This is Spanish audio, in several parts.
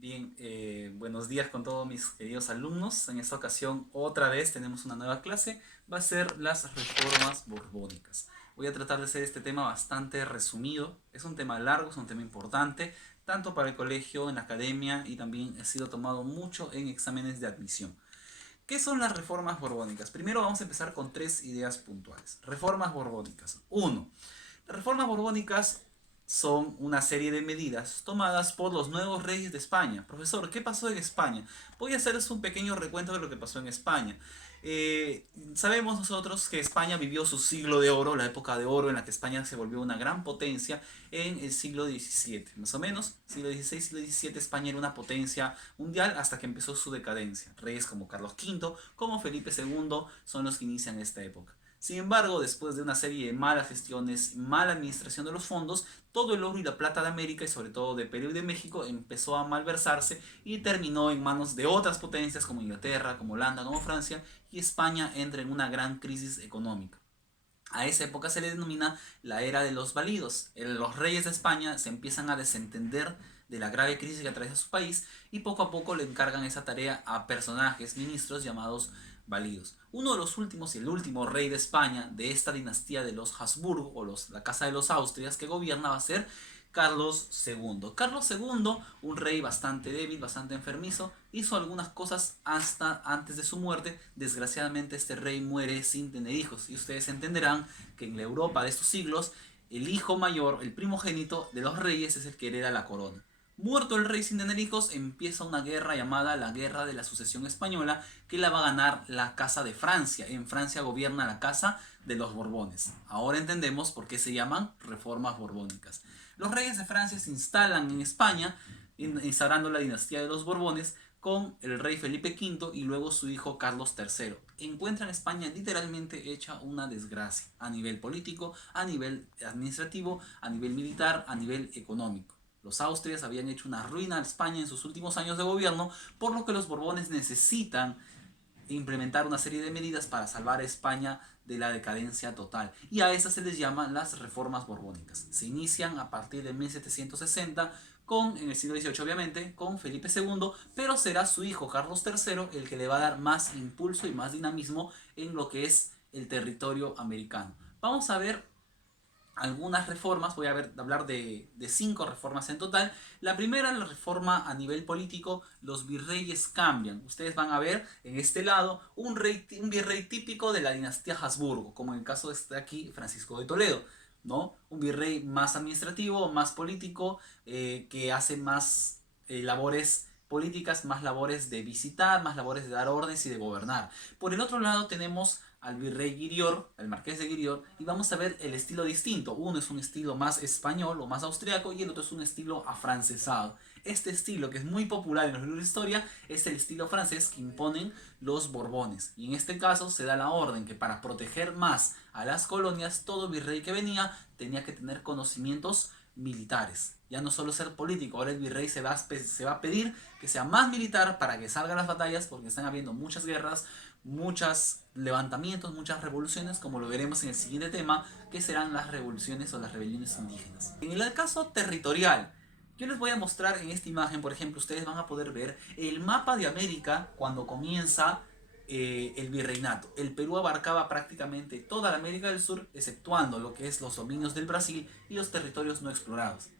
Bien, buenos días con todos mis queridos alumnos. En esta ocasión, otra vez tenemos una nueva clase. Va a ser las reformas borbónicas. Voy a tratar de hacer este tema bastante resumido. Es un tema largo, es un tema importante, tanto para el colegio, en la academia y también ha sido tomado mucho en exámenes de admisión. ¿Qué son las reformas borbónicas? Primero vamos a empezar con tres ideas puntuales. Reformas borbónicas. Uno, las reformas borbónicas son una serie de medidas tomadas por los nuevos reyes de España. Profesor, ¿qué pasó en España? Voy a hacerles un pequeño recuento de lo que pasó en España. Sabemos nosotros que España vivió su siglo de oro, la época de oro en la que España se volvió una gran potencia en el siglo XVII, más o menos. Siglo XVI, siglo XVII, España era una potencia mundial hasta que empezó su decadencia. Reyes como Carlos V, como Felipe II son los que inician esta época. Sin embargo, después de una serie de malas gestiones, mala administración de los fondos, todo el oro y la plata de América y sobre todo de Perú y de México empezó a malversarse y terminó en manos de otras potencias como Inglaterra, como Holanda, como Francia, y España entra en una gran crisis económica. A esa época se le denomina la era de los validos. Los reyes de España se empiezan a desentender de la grave crisis que atraviesa su país y poco a poco le encargan esa tarea a personajes, ministros llamados validos. Uno de los últimos y el último rey de España de esta dinastía de los Habsburgo o la Casa de los Austrias que gobierna va a ser Carlos II. Carlos II, un rey bastante débil, bastante enfermizo, hizo algunas cosas hasta antes de su muerte. Desgraciadamente este rey muere sin tener hijos y ustedes entenderán que en la Europa de estos siglos el hijo mayor, el primogénito de los reyes es el que hereda la corona. Muerto el rey sin tener hijos, empieza una guerra llamada la Guerra de la Sucesión Española, que la va a ganar la Casa de Francia. En Francia gobierna la Casa de los Borbones. Ahora entendemos por qué se llaman reformas borbónicas. Los reyes de Francia se instalan en España, instaurando la dinastía de los Borbones con el rey Felipe V y luego su hijo Carlos III. Encuentran España literalmente hecha una desgracia a nivel político, a nivel administrativo, a nivel militar, a nivel económico. Los Austrias habían hecho una ruina a España en sus últimos años de gobierno, por lo que los Borbones necesitan implementar una serie de medidas para salvar a España de la decadencia total. Y a esas se les llaman las reformas borbónicas. Se inician a partir de 1760 con, en el siglo XVIII obviamente, con Felipe II, pero será su hijo Carlos III el que le va a dar más impulso y más dinamismo en lo que es el territorio americano. Vamos a ver algunas reformas, voy a hablar de cinco reformas en total. La primera, la reforma a nivel político, los virreyes cambian. Ustedes van a ver en este lado un virrey típico de la dinastía Habsburgo, como en el caso de este aquí, Francisco de Toledo, ¿no? Un virrey más administrativo, más político, que hace más labores políticas, más labores de visitar, más labores de dar órdenes y de gobernar. Por el otro lado tenemos al virrey Guirior, al marqués de Guirior, y vamos a ver el estilo distinto. Uno es un estilo más español o más austriaco y el otro es un estilo afrancesado. Este estilo, que es muy popular en los libros de historia, es el estilo francés que imponen los Borbones. Y en este caso se da la orden que para proteger más a las colonias, todo virrey que venía tenía que tener conocimientos militares. Ya no solo ser político, ahora el virrey se va a pedir que sea más militar para que salgan las batallas, porque están habiendo muchas guerras, muchos levantamientos, muchas revoluciones, como lo veremos en el siguiente tema, que serán las revoluciones o las rebeliones indígenas. En el caso territorial, yo les voy a mostrar en esta imagen, por ejemplo, ustedes van a poder ver el mapa de América cuando comienza el virreinato. El Perú abarcaba prácticamente toda la América del Sur, exceptuando lo que es los dominios del Brasil y los territorios no explorados.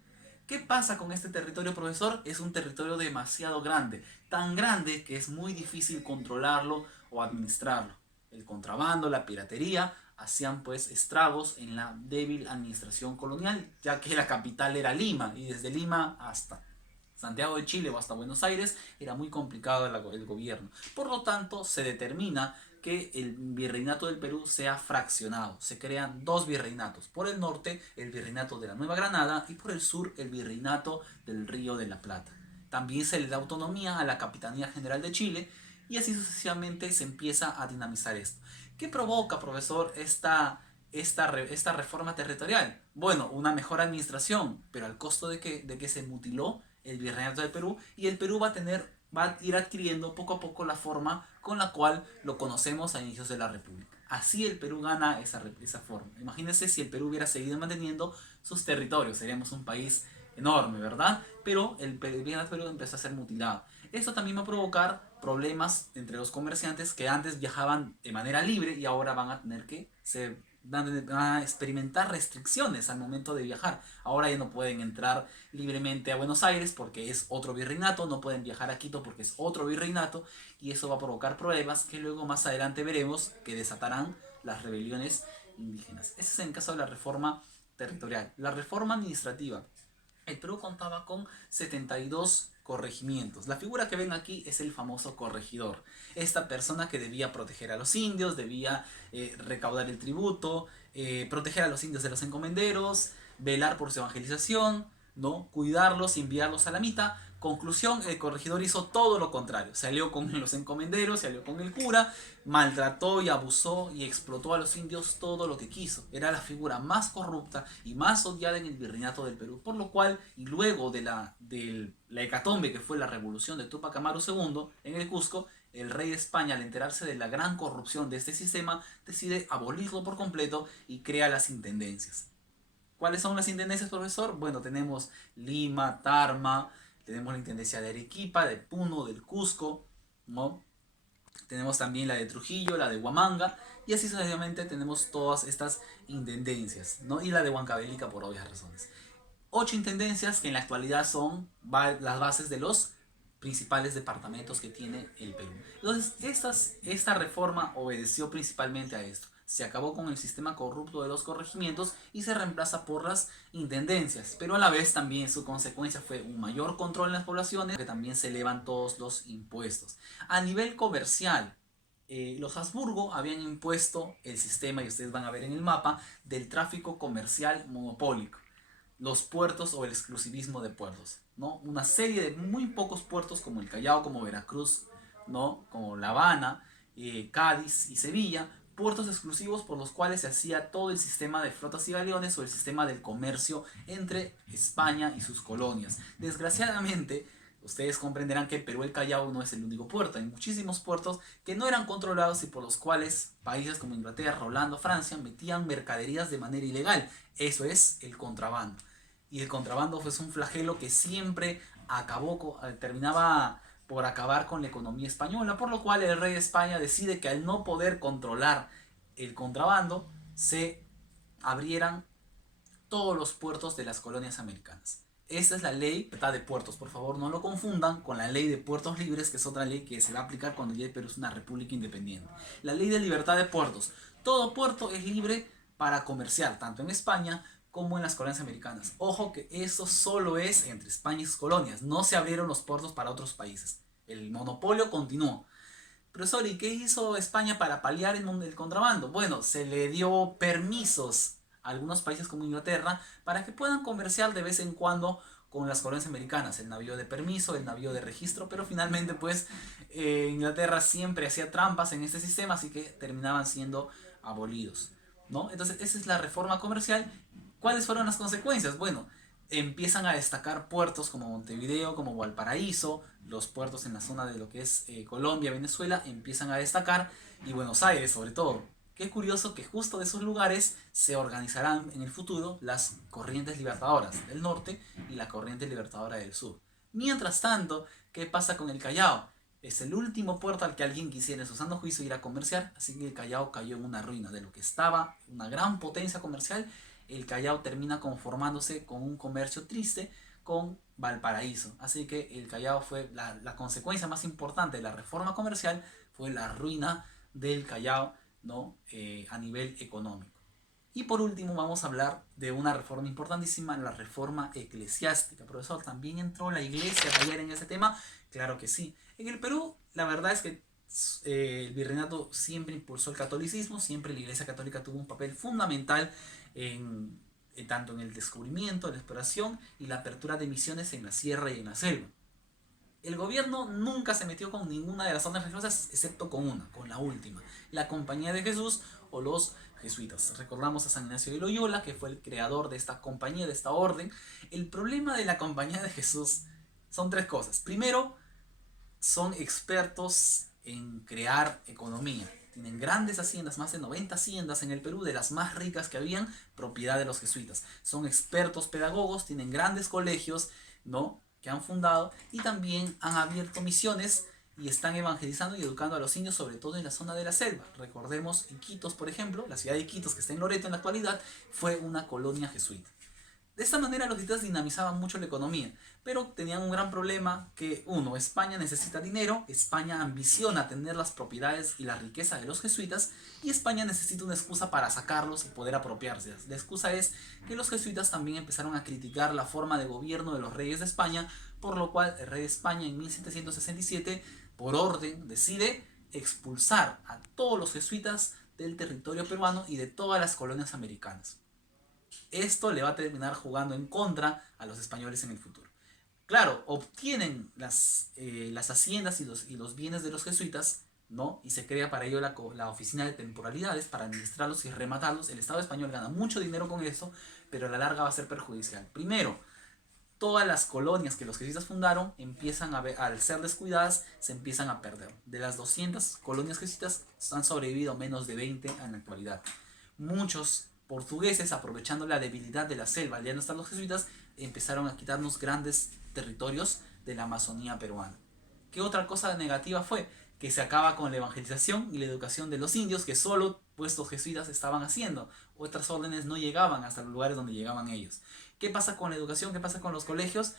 ¿Qué pasa con este territorio, profesor? Es un territorio demasiado grande, tan grande que es muy difícil controlarlo o administrarlo. El contrabando, la piratería, hacían pues estragos en la débil administración colonial, ya que la capital era Lima, y desde Lima hasta Santiago de Chile o hasta Buenos Aires era muy complicado el gobierno. Por lo tanto, se determina que el virreinato del Perú sea fraccionado. Se crean dos virreinatos. Por el norte, el virreinato de la Nueva Granada y por el sur, el virreinato del Río de la Plata. También se le da autonomía a la Capitanía General de Chile y así sucesivamente se empieza a dinamizar esto. ¿Qué provoca, profesor, esta reforma territorial? Bueno, una mejor administración, pero al costo de que se mutiló el virreinato del Perú y el Perú va a ir adquiriendo poco a poco la forma con la cual lo conocemos a inicios de la República. Así el Perú gana esa forma. Imagínense si el Perú hubiera seguido manteniendo sus territorios, seríamos un país enorme, ¿verdad? Pero el virreinato del Perú empezó a ser mutilado. Esto también va a provocar problemas entre los comerciantes que antes viajaban de manera libre y ahora van a tener que van a experimentar restricciones al momento de viajar. Ahora ya no pueden entrar libremente a Buenos Aires porque es otro virreinato, no pueden viajar a Quito porque es otro virreinato, y eso va a provocar problemas que luego más adelante veremos que desatarán las rebeliones indígenas. Ese es en el caso de la reforma territorial. La reforma administrativa. El Perú contaba con 72 corregimientos. La figura que ven aquí es el famoso corregidor. Esta persona que debía proteger a los indios, debía recaudar el tributo, proteger a los indios de los encomenderos, velar por su evangelización, ¿no? Cuidarlos y enviarlos a la mita. Conclusión, el corregidor hizo todo lo contrario. Se alió con los encomenderos, se alió con el cura, maltrató y abusó y explotó a los indios todo lo que quiso. Era la figura más corrupta y más odiada en el virreinato del Perú. Por lo cual, y luego de la hecatombe que fue la revolución de Túpac Amaru II en el Cusco, el rey de España, al enterarse de la gran corrupción de este sistema, decide abolirlo por completo y crea las intendencias. ¿Cuáles son las intendencias, profesor? Bueno, tenemos Lima, Tarma, tenemos la intendencia de Arequipa, de Puno, del Cusco, ¿no? Tenemos también la de Trujillo, la de Huamanga, y así sucesivamente tenemos todas estas intendencias, ¿no? Y la de Huancavelica por obvias razones. 8 intendencias que en la actualidad son las bases de los principales departamentos que tiene el Perú. Entonces, esta reforma obedeció principalmente a esto. Se acabó con el sistema corrupto de los corregimientos y se reemplaza por las intendencias, pero a la vez también su consecuencia fue un mayor control en las poblaciones, que también se elevan todos los impuestos. A nivel comercial, los Habsburgo habían impuesto el sistema, y ustedes van a ver en el mapa, del tráfico comercial monopólico, los puertos o el exclusivismo de puertos, ¿no? Una serie de muy pocos puertos como el Callao, como Veracruz, ¿no? Como La Habana, Cádiz y Sevilla, puertos exclusivos por los cuales se hacía todo el sistema de flotas y galeones o el sistema del comercio entre España y sus colonias. Desgraciadamente, ustedes comprenderán que Perú el Callao no es el único puerto. Hay muchísimos puertos que no eran controlados y por los cuales países como Inglaterra, Holanda, Francia metían mercaderías de manera ilegal. Eso es el contrabando. Y el contrabando fue un flagelo que siempre terminaba por acabar con la economía española, por lo cual el rey de España decide que al no poder controlar el contrabando, se abrieran todos los puertos de las colonias americanas. Esta es la ley de puertos, por favor no lo confundan con la ley de puertos libres, que es otra ley que se va a aplicar cuando ya el Perú es una república independiente. La ley de libertad de puertos. Todo puerto es libre para comerciar, tanto en España como en las colonias americanas. Ojo que eso solo es entre España y sus colonias. No se abrieron los puertos para otros países. El monopolio continuó. Profesor, ¿y qué hizo España para paliar el contrabando? Bueno, se le dio permisos a algunos países como Inglaterra para que puedan comerciar de vez en cuando con las colonias americanas, el navío de permiso, el navío de registro, pero finalmente pues Inglaterra siempre hacía trampas en este sistema, así que terminaban siendo abolidos, ¿no? Entonces esa es la reforma comercial. ¿Cuáles fueron las consecuencias? Bueno, empiezan a destacar puertos como Montevideo, como Valparaíso, los puertos en la zona de lo que es Colombia, Venezuela, empiezan a destacar, y Buenos Aires sobre todo. Qué curioso que justo de esos lugares se organizarán en el futuro las corrientes libertadoras del norte y la corriente libertadora del sur. Mientras tanto, ¿qué pasa con el Callao? Es el último puerto al que alguien quisiera en su sano juicio ir a comerciar, así que el Callao cayó en una ruina. De lo que estaba una gran potencia comercial, el Callao termina conformándose con un comercio triste con Valparaíso. Así que el Callao fue la consecuencia más importante de la reforma comercial, fue la ruina del Callao, ¿no? A nivel económico. Y por último vamos a hablar de una reforma importantísima, la reforma eclesiástica. Profesor, ¿también entró la iglesia a tallar en ese tema? Claro que sí. En el Perú la verdad es que el virreinato siempre impulsó el catolicismo, siempre la iglesia católica tuvo un papel fundamental tanto en el descubrimiento, la exploración y la apertura de misiones en la sierra y en la selva. El gobierno nunca se metió con ninguna de las órdenes religiosas, excepto con una, con la última, la Compañía de Jesús o los jesuitas. Recordamos a San Ignacio de Loyola, que fue el creador de esta compañía, de esta orden. El problema de la Compañía de Jesús son tres cosas. Primero, son expertos en crear economía. tienen grandes haciendas, más de 90 haciendas en el Perú, de las más ricas que habían, propiedad de los jesuitas. Son expertos pedagogos, tienen grandes colegios, ¿no?, que han fundado, y también han abierto misiones y están evangelizando y educando a los indios, sobre todo en la zona de la selva. Recordemos Iquitos, por ejemplo, la ciudad de Iquitos, que está en Loreto en la actualidad, fue una colonia jesuita. De esta manera los jesuitas dinamizaban mucho la economía, pero tenían un gran problema que, uno, España necesita dinero, España ambiciona tener las propiedades y la riqueza de los jesuitas, y España necesita una excusa para sacarlos y poder apropiarse. La excusa es que los jesuitas también empezaron a criticar la forma de gobierno de los reyes de España, por lo cual el rey de España en 1767, por orden, decide expulsar a todos los jesuitas del territorio peruano y de todas las colonias americanas. Esto le va a terminar jugando en contra a los españoles en el futuro. Claro, obtienen las haciendas y los bienes de los jesuitas, ¿no? Y se crea para ello la oficina de temporalidades para administrarlos y rematarlos. El Estado español gana mucho dinero con eso, pero a la larga va a ser perjudicial. Primero, todas las colonias que los jesuitas fundaron empiezan al ser descuidadas, se empiezan a perder. De las 200 colonias jesuitas han sobrevivido menos de 20 en la actualidad. Muchos portugueses, aprovechando la debilidad de la selva, ya no están los jesuitas, empezaron a quitarnos grandes territorios de la Amazonía peruana. ¿Qué otra cosa negativa fue? Que se acaba con la evangelización y la educación de los indios, que solo puestos jesuitas estaban haciendo. Otras órdenes no llegaban hasta los lugares donde llegaban ellos. ¿Qué pasa con la educación? ¿Qué pasa con los colegios?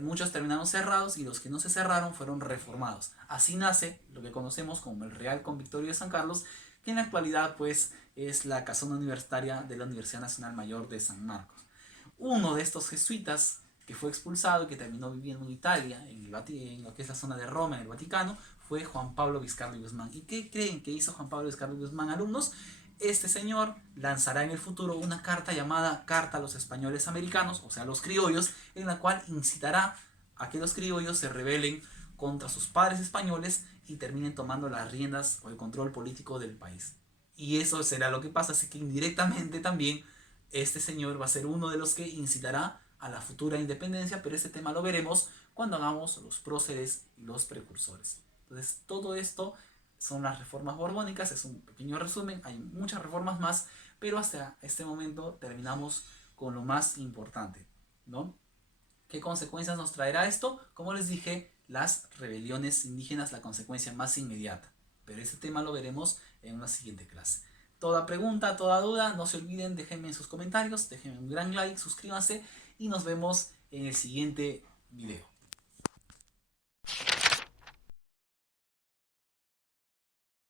Muchos terminaron cerrados y los que no se cerraron fueron reformados. Así nace lo que conocemos como el Real Convictorio de San Carlos, que en la actualidad pues es la casona universitaria de la Universidad Nacional Mayor de San Marcos. Uno de estos jesuitas que fue expulsado y que terminó viviendo en Italia, en lo que es la zona de Roma, en el Vaticano, fue Juan Pablo Vizcarra y Guzmán. ¿Y qué creen que hizo Juan Pablo Vizcarra y Guzmán, alumnos? Este señor lanzará en el futuro una carta llamada Carta a los Españoles Americanos, o sea, a los criollos, en la cual incitará a que los criollos se rebelen contra sus padres españoles y terminen tomando las riendas o el control político del país. Y eso será lo que pasa, así que indirectamente también este señor va a ser uno de los que incitará a la futura independencia, pero ese tema lo veremos cuando hagamos los próceres y los precursores. Entonces, todo esto son las reformas borbónicas, es un pequeño resumen, hay muchas reformas más, pero hasta este momento terminamos con lo más importante, ¿no? ¿Qué consecuencias nos traerá esto? Como les dije, las rebeliones indígenas, la consecuencia más inmediata. Pero ese tema lo veremos en una siguiente clase. Toda pregunta, toda duda, no se olviden, déjenme en sus comentarios, déjenme un gran like, suscríbanse y nos vemos en el siguiente video.